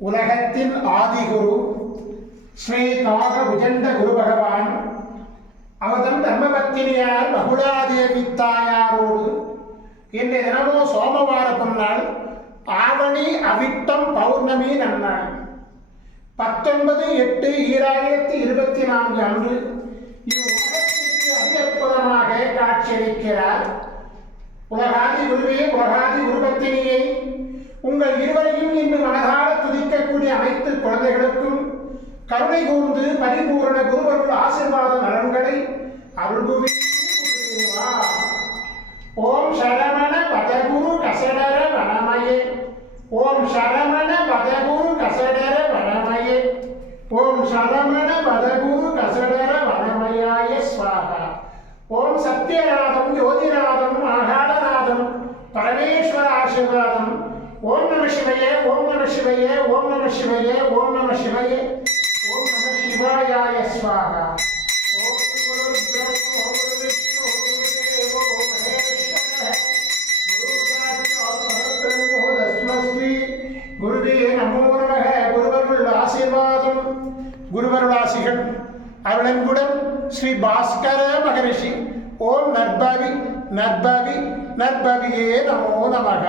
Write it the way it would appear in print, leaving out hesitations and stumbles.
உலகத்தின் ஆதிகுரு ஸ்ரீ காக விஜண்ட குரு பகவான் அவதம் தர்மபத்தினியார் பகுலாதேவி தாயாரோடு இன்றைய தினமோ சோமவார பொன்னாள் ஆவணி அவிட்டம் பௌர்ணமி நன்னாள் 19/8/2024 அன்று இவ்வுலகத்திற்கு அதி-அற்புதமாக காட்சியளிக்கிறார். உலகாதி குருவே, உலகாதி குருபத்தினியை உங்கள் இருவரையும் இன்று மனதார துதிக்கக்கூடிய அனைத்து குழந்தைகளுக்கும் கருணை கூர்ந்து பரிபூரண குருவருள் ஆசீர்வாத நலன்களை அருள்குவே. ஓம் சரவண பதகுரு கசடர வனமயே, ஓம் சரவண பதகுரு கசடர வனமயே, ஓம் சரவண பதகுரு கசடர வனமயாய ஸ்வாஹா. ஓம் சத்யநாதம் ஜோதிநாதம் ஆகாடநாதம் பரமேஸ்வர ஆசீர்வாதம். ஓம் நம சிவய, ஓம் நம சிவய, ஓம் நம சிவய, ஓம் நம சிவய, ஓம் நம சிவாயாய ஸ்வாஹா. ஓம் குரு பிரம்மோ குரு விஷ்ணு குரு தேவோ மகேஸ்வரः குரு சாட்சாத் பரபிரம்மோ தஸ்மை குருவே நமோ நமः. குருவருள் ஆசீர்வாதம், குருவருள் ஆசிகள் அருளன்புடன் ஸ்ரீ பாஸ்கர மகரிஷி. ஓம் நற்பவி நற்பவி நற்பவியே நமோ நமக.